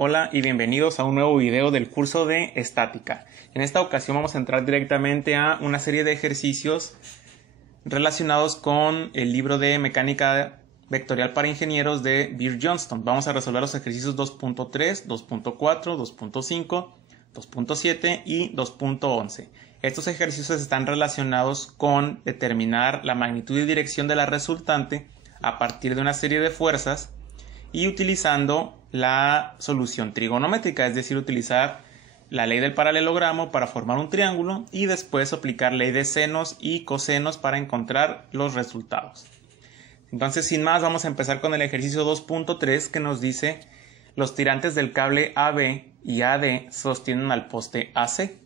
Hola y bienvenidos a un nuevo video del curso de estática. En esta ocasión vamos a entrar directamente a una serie de ejercicios relacionados con el libro de Mecánica Vectorial para Ingenieros de Beer Johnston. Vamos a resolver los ejercicios 2.3, 2.4, 2.5, 2.7 y 2.11. Estos ejercicios están relacionados con determinar la magnitud y dirección de la resultante a partir de una serie de fuerzas y utilizando la solución trigonométrica, es decir, utilizar la ley del paralelogramo para formar un triángulo y después aplicar ley de senos y cosenos para encontrar los resultados. Entonces, sin más, vamos a empezar con el ejercicio 2.3 que nos dice: los tirantes del cable AB y AD sostienen al poste AC.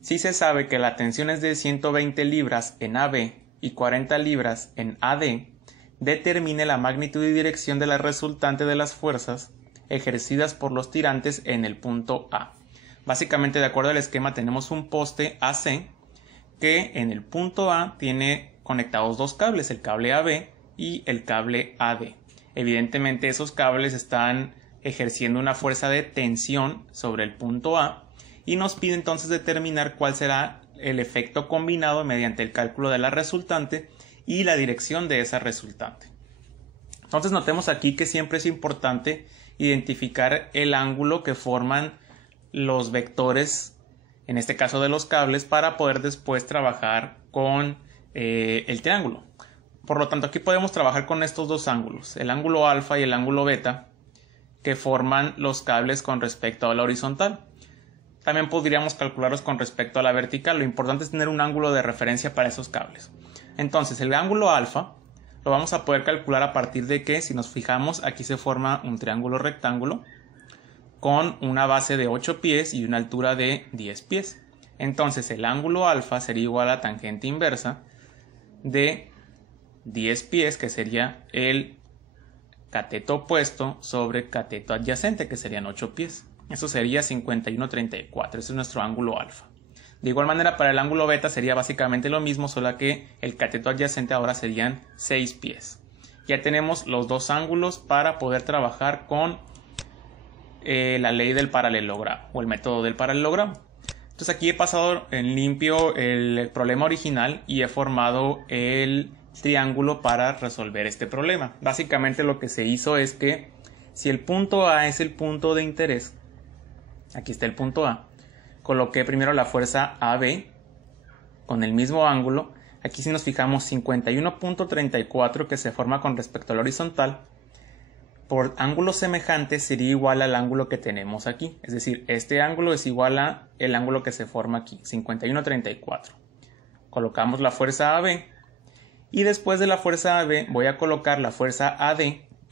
Si se sabe que la tensión es de 120 libras en AB y 40 libras en AD, determine la magnitud y dirección de la resultante de las fuerzas ejercidas por los tirantes en el punto A. Básicamente, de acuerdo al esquema, tenemos un poste AC que en el punto A tiene conectados dos cables, el cable AB y el cable AD. Evidentemente, esos cables están ejerciendo una fuerza de tensión sobre el punto A y nos pide entonces determinar cuál será el efecto combinado mediante el cálculo de la resultante y la dirección de esa resultante. Entonces notemos aquí que siempre es importante identificar el ángulo que forman los vectores, en este caso de los cables, para poder después trabajar con el triángulo. Por lo tanto, aquí podemos trabajar con estos dos ángulos, el ángulo alfa y el ángulo beta, que forman los cables con respecto a la horizontal. También podríamos calcularlos con respecto a la vertical. Lo importante es tener un ángulo de referencia para esos cables. Entonces, el ángulo alfa lo vamos a poder calcular a partir de que, si nos fijamos, aquí se forma un triángulo rectángulo con una base de 8 pies y una altura de 10 pies. Entonces, el ángulo alfa sería igual a tangente inversa de 10 pies, que sería el cateto opuesto, sobre cateto adyacente, que serían 8 pies. Eso sería 51,34. Ese es nuestro ángulo alfa. De igual manera, para el ángulo beta sería básicamente lo mismo, solo que el cateto adyacente ahora serían 6 pies. Ya tenemos los dos ángulos para poder trabajar con la ley del paralelogramo o el método del paralelogramo. Entonces aquí he pasado en limpio el problema original y he formado el triángulo para resolver este problema. Básicamente lo que se hizo es que si el punto A es el punto de interés, aquí está el punto A, coloqué primero la fuerza AB con el mismo ángulo. Aquí si nos fijamos, 51,34 que se forma con respecto a la horizontal, por ángulos semejantes sería igual al ángulo que tenemos aquí. Es decir, este ángulo es igual a el ángulo que se forma aquí, 51,34. Colocamos la fuerza AB y después de la fuerza AB voy a colocar la fuerza AD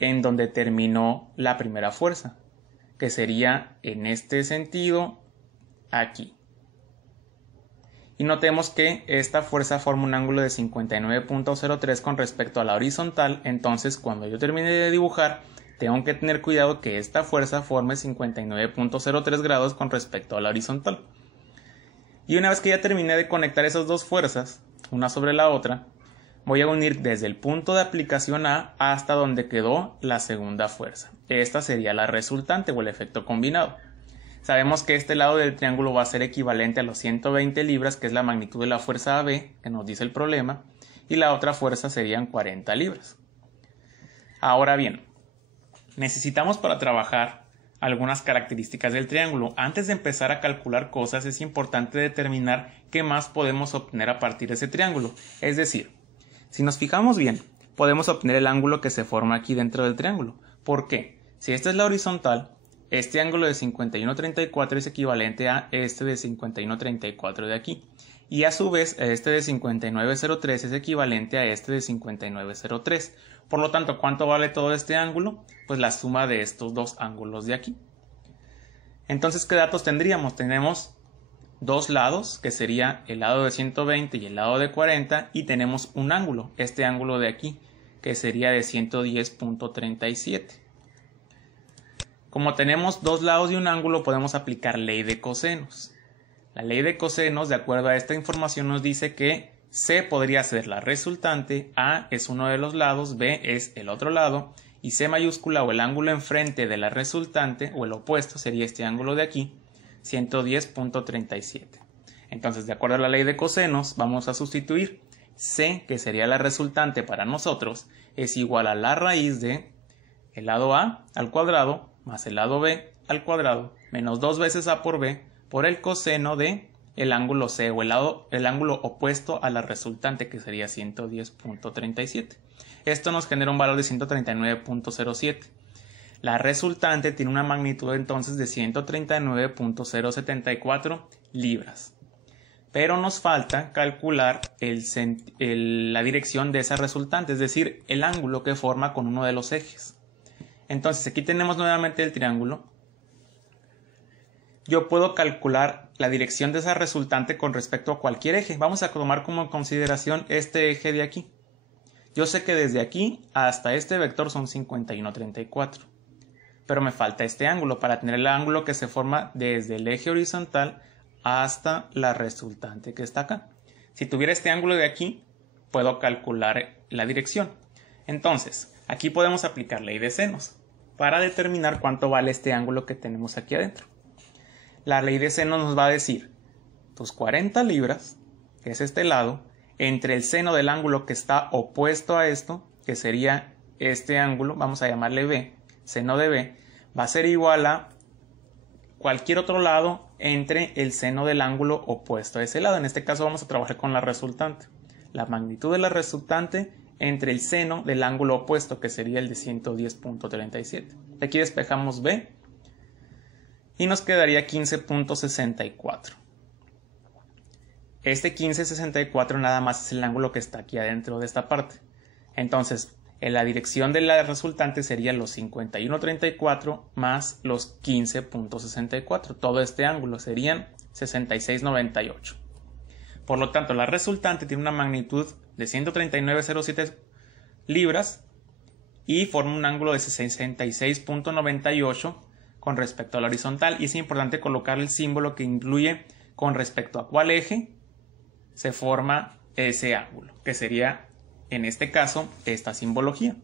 en donde terminó la primera fuerza, que sería en este sentido aquí. Y notemos que esta fuerza forma un ángulo de 59,03 con respecto a la horizontal. Entonces, cuando yo termine de dibujar, tengo que tener cuidado que esta fuerza forme 59,03 grados con respecto a la horizontal. Y una vez que ya terminé de conectar esas dos fuerzas, una sobre la otra, voy a unir desde el punto de aplicación A hasta donde quedó la segunda fuerza. Esta sería la resultante o el efecto combinado. Sabemos que este lado del triángulo va a ser equivalente a los 120 libras, que es la magnitud de la fuerza AB, que nos dice el problema, y la otra fuerza serían 40 libras. Ahora bien, necesitamos para trabajar algunas características del triángulo. Antes de empezar a calcular cosas, es importante determinar qué más podemos obtener a partir de ese triángulo. Es decir, si nos fijamos bien, podemos obtener el ángulo que se forma aquí dentro del triángulo. ¿Por qué? Si esta es la horizontal, este ángulo de 51,34 es equivalente a este de 51,34 de aquí. Y a su vez, este de 59,03 es equivalente a este de 59,03. Por lo tanto, ¿cuánto vale todo este ángulo? Pues la suma de estos dos ángulos de aquí. Entonces, ¿qué datos tendríamos? Tenemos dos lados, que sería el lado de 120 y el lado de 40, y tenemos un ángulo, este ángulo de aquí, que sería de 110,37. Como tenemos dos lados y un ángulo, podemos aplicar ley de cosenos. La ley de cosenos, de acuerdo a esta información, nos dice que C podría ser la resultante, A es uno de los lados, B es el otro lado, y C mayúscula o el ángulo enfrente de la resultante o el opuesto sería este ángulo de aquí, 110.37. Entonces, de acuerdo a la ley de cosenos, vamos a sustituir C, que sería la resultante para nosotros, es igual a la raíz de el lado A al cuadrado más el lado B al cuadrado menos 2 veces A por B por el coseno de el ángulo C o el ángulo opuesto a la resultante, que sería 110.37. Esto nos genera un valor de 139.07. La resultante tiene una magnitud entonces de 139.074 libras. Pero nos falta calcular la dirección de esa resultante, es decir, el ángulo que forma con uno de los ejes. Entonces aquí tenemos nuevamente el triángulo. Yo puedo calcular la dirección de esa resultante con respecto a cualquier eje. Vamos a tomar como consideración este eje de aquí. Yo sé que desde aquí hasta este vector son 51,34. Pero me falta este ángulo para tener el ángulo que se forma desde el eje horizontal hasta la resultante que está acá. Si tuviera este ángulo de aquí, puedo calcular la dirección. Entonces, aquí podemos aplicar ley de senos para determinar cuánto vale este ángulo que tenemos aquí adentro. La ley de seno nos va a decir tus 40 libras, que es este lado, entre el seno del ángulo que está opuesto a esto, que sería este ángulo, vamos a llamarle B, seno de B, va a ser igual a cualquier otro lado entre el seno del ángulo opuesto a ese lado. En este caso vamos a trabajar con la resultante. La magnitud de la resultante entre el seno del ángulo opuesto, que sería el de 110.37. Aquí despejamos B y nos quedaría 15.64. Este 15.64 nada más es el ángulo que está aquí adentro de esta parte. Entonces, en la dirección de la resultante sería los 51.34 más los 15.64. Todo este ángulo serían 66.98. Por lo tanto, la resultante tiene una magnitud de 139.07 libras y forma un ángulo de 66.98 con respecto a la horizontal. Y es importante colocar el símbolo que incluye con respecto a cuál eje se forma ese ángulo, que sería en este caso esta simbología.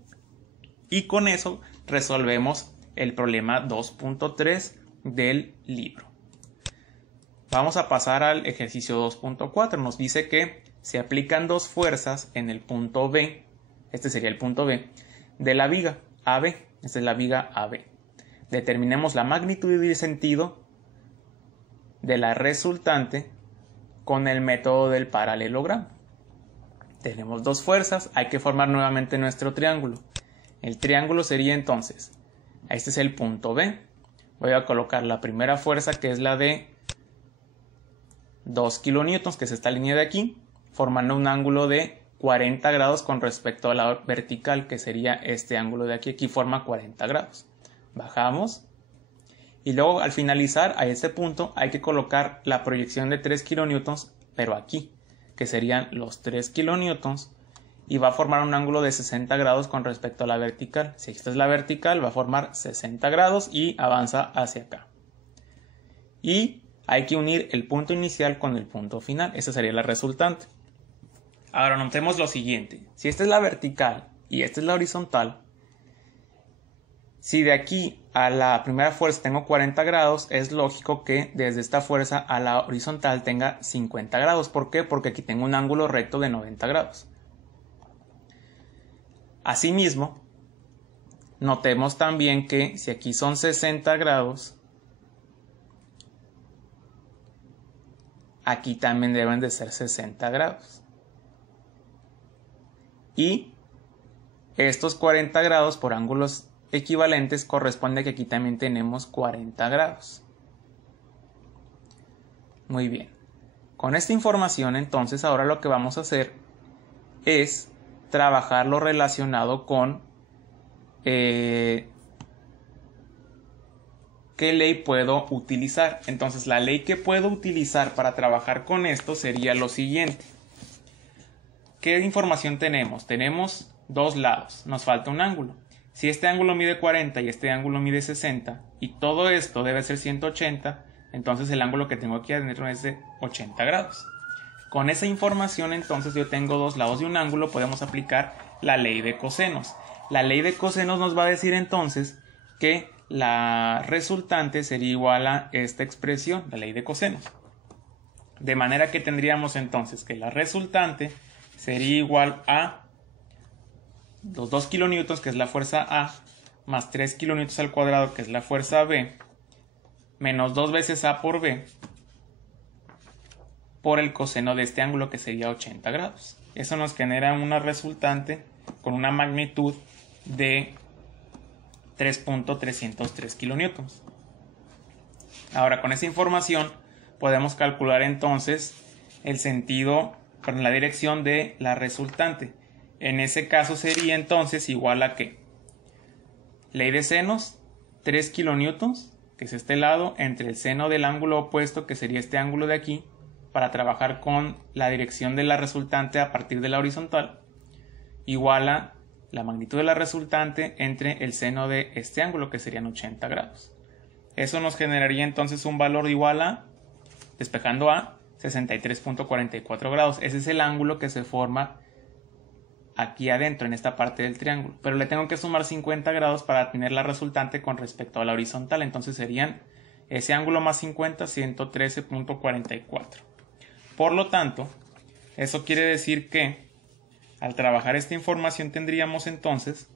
Y con eso resolvemos el problema 2.3 del libro. Vamos a pasar al ejercicio 2.4. Nos dice que se aplican dos fuerzas en el punto B, este sería el punto B, de la viga AB. Esta es la viga AB. Determinemos la magnitud y el sentido de la resultante con el método del paralelogramo. Tenemos dos fuerzas, hay que formar nuevamente nuestro triángulo. El triángulo sería entonces, este es el punto B. Voy a colocar la primera fuerza, que es la de 2 kilonewtons, que es esta línea de aquí, formando un ángulo de 40 grados con respecto a la vertical, que sería este ángulo de aquí. Aquí forma 40 grados. Bajamos. Y luego al finalizar a este punto hay que colocar la proyección de 3 kilonewtons, pero aquí, que serían los 3 kilonewtons, y va a formar un ángulo de 60 grados con respecto a la vertical. Si esta es la vertical, va a formar 60 grados y avanza hacia acá. Y hay que unir el punto inicial con el punto final. Esa sería la resultante. Ahora notemos lo siguiente. Si esta es la vertical y esta es la horizontal, si de aquí a la primera fuerza tengo 40 grados, es lógico que desde esta fuerza a la horizontal tenga 50 grados. ¿Por qué? Porque aquí tengo un ángulo recto de 90 grados. Asimismo, notemos también que si aquí son 60 grados, aquí también deben de ser 60 grados. Y estos 40 grados por ángulos equivalentes corresponde a que aquí también tenemos 40 grados. Muy bien. Con esta información entonces ahora lo que vamos a hacer es trabajar lo relacionado con qué ley puedo utilizar. Entonces la ley que puedo utilizar para trabajar con esto sería lo siguiente. ¿Qué información tenemos? Tenemos dos lados, nos falta un ángulo. Si este ángulo mide 40 y este ángulo mide 60 y todo esto debe ser 180, entonces el ángulo que tengo aquí adentro es de 80 grados. Con esa información entonces yo tengo dos lados de un ángulo, podemos aplicar la ley de cosenos. La ley de cosenos nos va a decir entonces que la resultante sería igual a esta expresión, la ley de cosenos. De manera que tendríamos entonces que la resultante sería igual a los 2 kilonewtons, que es la fuerza A, más 3 kilonewtons al cuadrado, que es la fuerza B, menos 2 veces A por B, por el coseno de este ángulo, que sería 80 grados. Eso nos genera una resultante con una magnitud de 3.303 kilonewtons. Ahora, con esa información podemos calcular entonces el sentido, con la dirección de la resultante. En ese caso sería entonces igual a ¿qué? Ley de senos, 3 kilonewtons, que es este lado, entre el seno del ángulo opuesto, que sería este ángulo de aquí, para trabajar con la dirección de la resultante a partir de la horizontal, igual a la magnitud de la resultante entre el seno de este ángulo, que serían 80 grados. Eso nos generaría entonces un valor igual a, despejando a, 63.44 grados. Ese es el ángulo que se forma aquí adentro, en esta parte del triángulo. Pero le tengo que sumar 50 grados para tener la resultante con respecto a la horizontal. Entonces serían ese ángulo más 50, 113.44. Por lo tanto, eso quiere decir que al trabajar esta información tendríamos entonces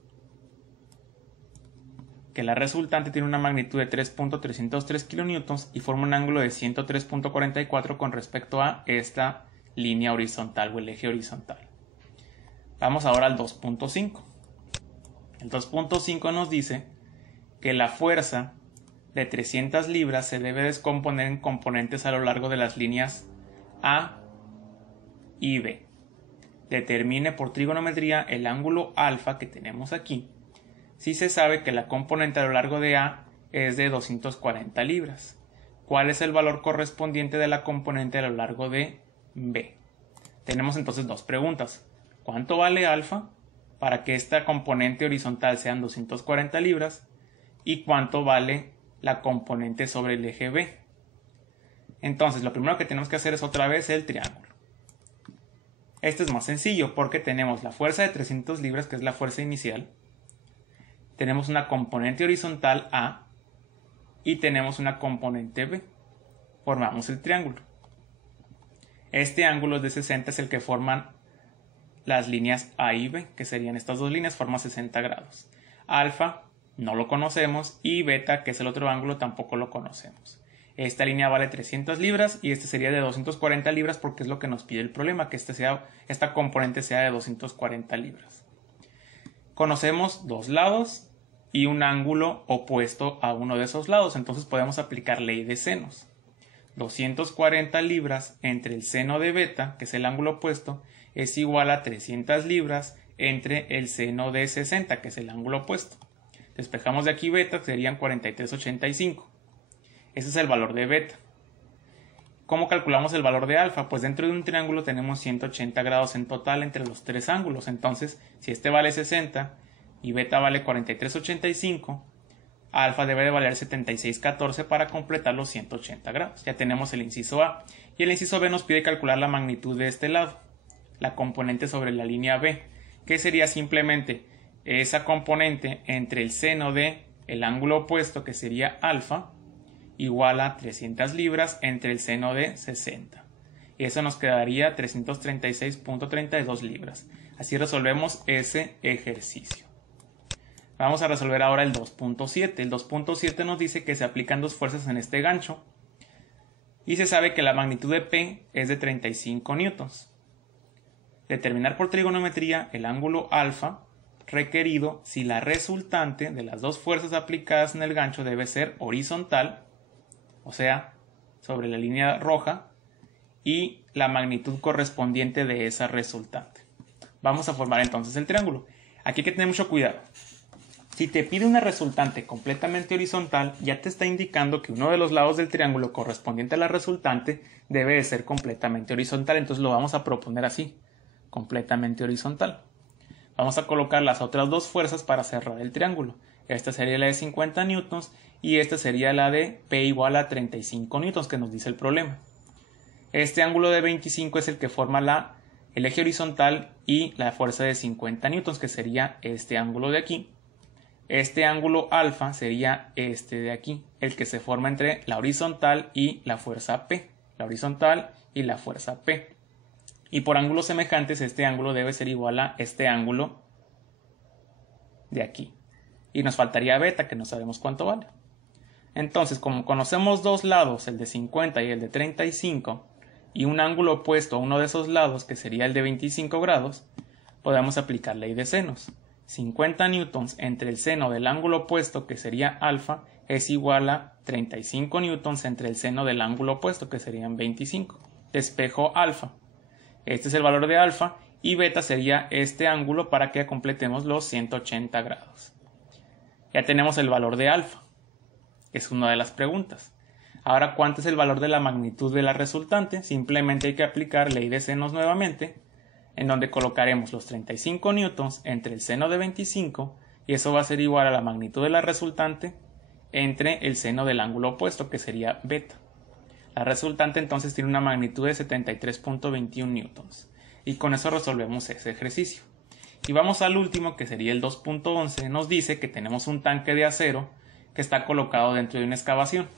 que la resultante tiene una magnitud de 3.303 kilonewtons y forma un ángulo de 103.44 con respecto a esta línea horizontal o el eje horizontal. Vamos ahora al 2.5. El 2.5 nos dice que la fuerza de 300 libras se debe descomponer en componentes a lo largo de las líneas A y B. Determine por trigonometría el ángulo alfa que tenemos aquí, si se sabe que la componente a lo largo de A es de 240 libras. ¿Cuál es el valor correspondiente de la componente a lo largo de B? Tenemos entonces dos preguntas. ¿Cuánto vale alfa para que esta componente horizontal sean 240 libras? ¿Y cuánto vale la componente sobre el eje B? Entonces, lo primero que tenemos que hacer es otra vez el triángulo. Este es más sencillo porque tenemos la fuerza de 300 libras, que es la fuerza inicial. Tenemos una componente horizontal A y tenemos una componente B. Formamos el triángulo. Este ángulo de 60 es el que forman las líneas A y B, que serían estas dos líneas, forma 60 grados. Alfa no lo conocemos y beta, que es el otro ángulo, tampoco lo conocemos. Esta línea vale 300 libras y este sería de 240 libras porque es lo que nos pide el problema, que esta componente sea de 240 libras. Conocemos dos lados y un ángulo opuesto a uno de esos lados, entonces podemos aplicar ley de senos. 240 libras entre el seno de beta, que es el ángulo opuesto, es igual a 300 libras entre el seno de 60, que es el ángulo opuesto. Despejamos de aquí beta, que serían 43,85. Ese es el valor de beta. ¿Cómo calculamos el valor de alfa? Pues dentro de un triángulo tenemos 180 grados en total entre los tres ángulos. Entonces, si este vale 60 y beta vale 43,85, alfa debe de valer 76,14 para completar los 180 grados. Ya tenemos el inciso A. Y el inciso B nos pide calcular la magnitud de este lado, la componente sobre la línea B, que sería simplemente esa componente entre el seno de el ángulo opuesto, que sería alfa, igual a 300 libras entre el seno de 60. Y eso nos quedaría 336.32 libras. Así resolvemos ese ejercicio. Vamos a resolver ahora el 2.7. El 2.7 nos dice que se aplican dos fuerzas en este gancho y se sabe que la magnitud de P es de 35 newtons. Determinar por trigonometría el ángulo alfa requerido si la resultante de las dos fuerzas aplicadas en el gancho debe ser horizontal, o sea, sobre la línea roja, y la magnitud correspondiente de esa resultante. Vamos a formar entonces el triángulo. Aquí hay que tener mucho cuidado. Si te pide una resultante completamente horizontal, ya te está indicando que uno de los lados del triángulo correspondiente a la resultante debe de ser completamente horizontal, entonces lo vamos a proponer así, completamente horizontal. Vamos a colocar las otras dos fuerzas para cerrar el triángulo. Esta sería la de 50 newtons y esta sería la de P igual a 35 newtons que nos dice el problema. Este ángulo de 25 es el que forma la el eje horizontal y la fuerza de 50 newtons, que sería este ángulo de aquí. Este ángulo alfa sería este de aquí, el que se forma entre la horizontal y la fuerza P. La horizontal y la fuerza P. Y por ángulos semejantes, este ángulo debe ser igual a este ángulo de aquí. Y nos faltaría beta, que no sabemos cuánto vale. Entonces, como conocemos dos lados, el de 50 y el de 35, y un ángulo opuesto a uno de esos lados, que sería el de 25 grados, podemos aplicar ley de senos. 50 newtons entre el seno del ángulo opuesto, que sería alfa, es igual a 35 newtons entre el seno del ángulo opuesto, que serían 25. Despejo alfa. Este es el valor de alfa, y beta sería este ángulo para que completemos los 180 grados. Ya tenemos el valor de alfa. Es una de las preguntas. Ahora, ¿cuánto es el valor de la magnitud de la resultante? Simplemente hay que aplicar ley de senos nuevamente, en donde colocaremos los 35 newtons entre el seno de 25, y eso va a ser igual a la magnitud de la resultante entre el seno del ángulo opuesto, que sería beta. La resultante entonces tiene una magnitud de 73.21 newtons. Y con eso resolvemos ese ejercicio. Y vamos al último, que sería el 2.11. Nos dice que tenemos un tanque de acero que está colocado dentro de una excavación.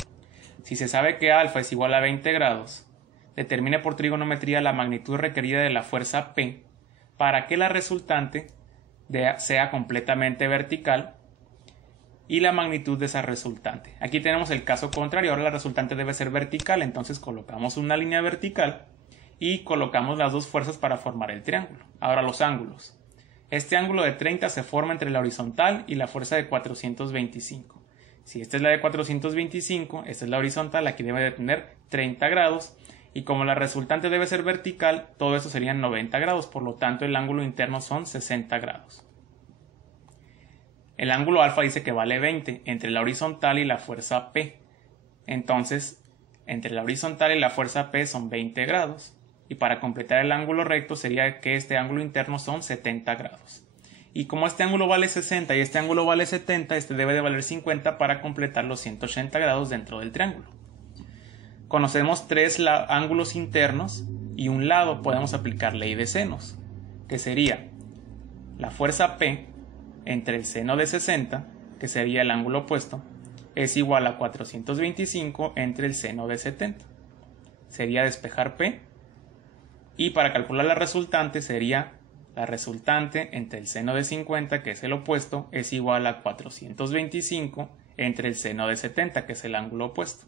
Si se sabe que alfa es igual a 20 grados, determine por trigonometría la magnitud requerida de la fuerza P para que la resultante sea completamente vertical y la magnitud de esa resultante. Aquí tenemos el caso contrario. Ahora la resultante debe ser vertical, entonces colocamos una línea vertical y colocamos las dos fuerzas para formar el triángulo. Ahora los ángulos. Este ángulo de 30 se forma entre la horizontal y la fuerza de 425. Si esta es la de 425, esta es la horizontal, aquí debe de tener 30 grados. Y como la resultante debe ser vertical, todo eso serían 90 grados, por lo tanto el ángulo interno son 60 grados. El ángulo alfa dice que vale 20 entre la horizontal y la fuerza P. Entonces, entre la horizontal y la fuerza P son 20 grados. Y para completar el ángulo recto sería que este ángulo interno son 70 grados. Y como este ángulo vale 60 y este ángulo vale 70, este debe de valer 50 para completar los 180 grados dentro del triángulo. Conocemos tres ángulos internos y un lado podemos aplicar ley de senos, que sería la fuerza P entre el seno de 60, que sería el ángulo opuesto, es igual a 425 entre el seno de 70. Sería despejar P, y para calcular la resultante sería la resultante entre el seno de 50, que es el opuesto, es igual a 425 entre el seno de 70, que es el ángulo opuesto.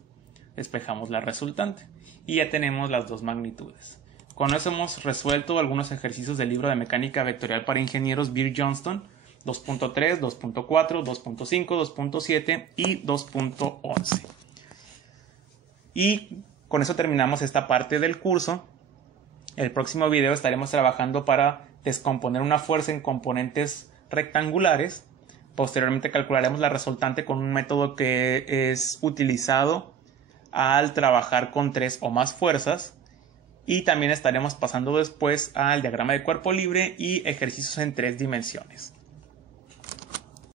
Despejamos la resultante y ya tenemos las dos magnitudes. Con eso hemos resuelto algunos ejercicios del libro de mecánica vectorial para ingenieros Beer-Johnston 2.3, 2.4, 2.5, 2.7 y 2.11. Y con eso terminamos esta parte del curso. El próximo video estaremos trabajando para descomponer una fuerza en componentes rectangulares. Posteriormente calcularemos la resultante con un método que es utilizado al trabajar con 3 o más fuerzas, y también estaremos pasando después al diagrama de cuerpo libre y ejercicios en 3 dimensiones.